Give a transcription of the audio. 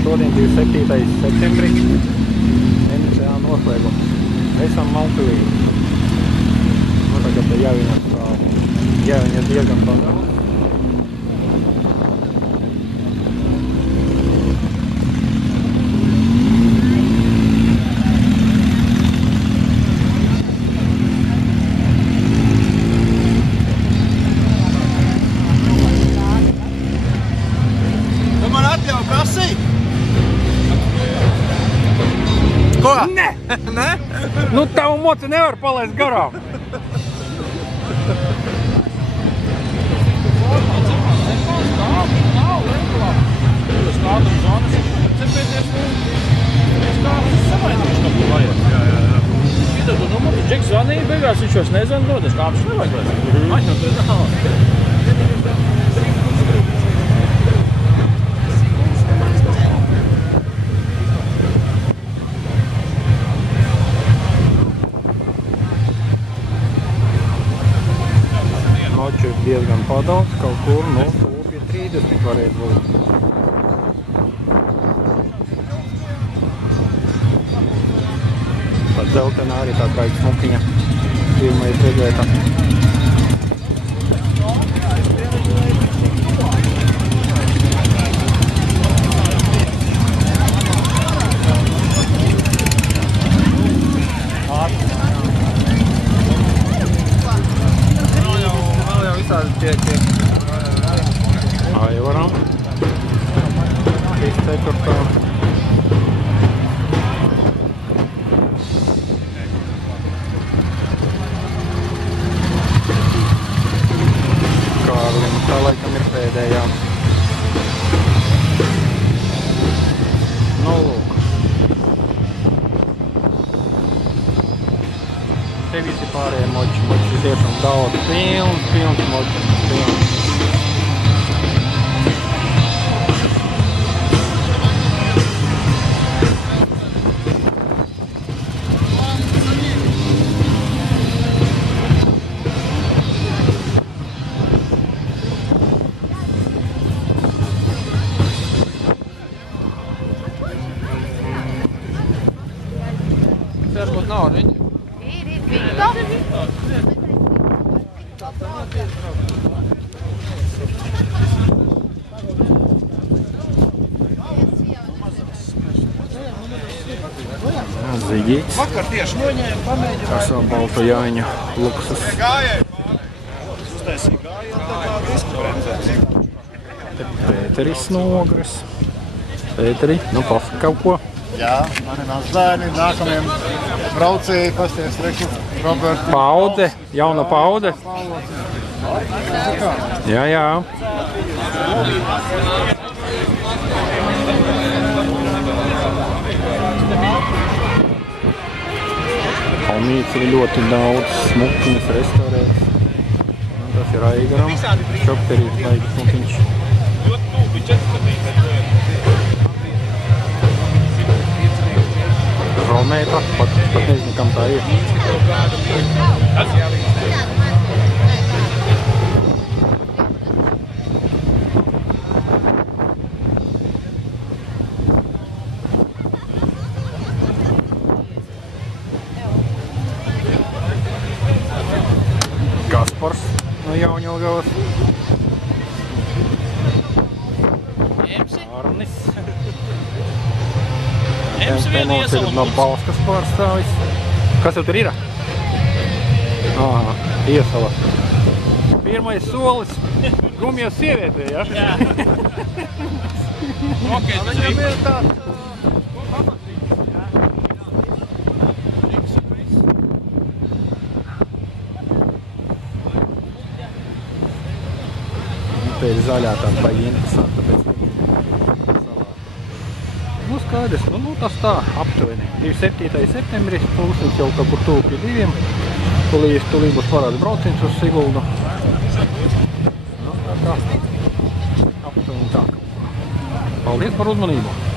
Šodien 27. septembris. NCA noslēgums. Esam Malpilī. Nu, tagad te jāviņas diezgan padaudz. Ko? Nē! Nē? Nu, tavu moci nevar palaist garām. Džeks zvanīja, beigās viņš vairs nezvan dodas, kāpēc nevajag vairs. Noči ir diezgan padaudz, kaut kur, nu, pie 30 varētu būt. Tā dzeltenā arī tā kā smukiņa pirmais redzēta. Aivaram. 34. Kārlim, tā laikam ir pēdējā. Nu, lūk. Te visi pārējie moči. Moči ir tiešām daudz. Pilns moči. Pilns. Varbūt nav ar viņu. Ir Vito. Zigīts. Vakar tieši noņēma, pamēģināja. Ar savu baltu jāņa luksus. Uztaisīja gājienu, tā kā disku bremzē. Te Pēteris Nogres. Pēteri, nu pasaka kaut ko. Jā, mani nāc bērni, nākamiem braucēji, pasties, reku, Roberti. Paude, jauna paude. Jā, jā. Palmīts ir ļoti daudz smukiņas restaurēts. Tas ir Aigaram. Šopterīt laiks smukiņš. Romēta, pat nezinu, kam tā ir. Kaspars no Jaunjelgavas. Arnis. Te mums ir no Bauskas pārstāvis. Kas jau tur ir? Aha, Iesala. Pirmais solis gumijas sievietē, ja? Jā. Ok, tas ir tāds. Te ir zaļā tāda baigi interesanta, tāpēc nu skaidrs, nu tas tā aptuveni. 27. septembris, pulkstenis jau kaut kur tuvu pie 2. Tūlīt būs parāds brauciens uz Siguldu. Nu tā aptuveni tā. Paldies par uzmanību!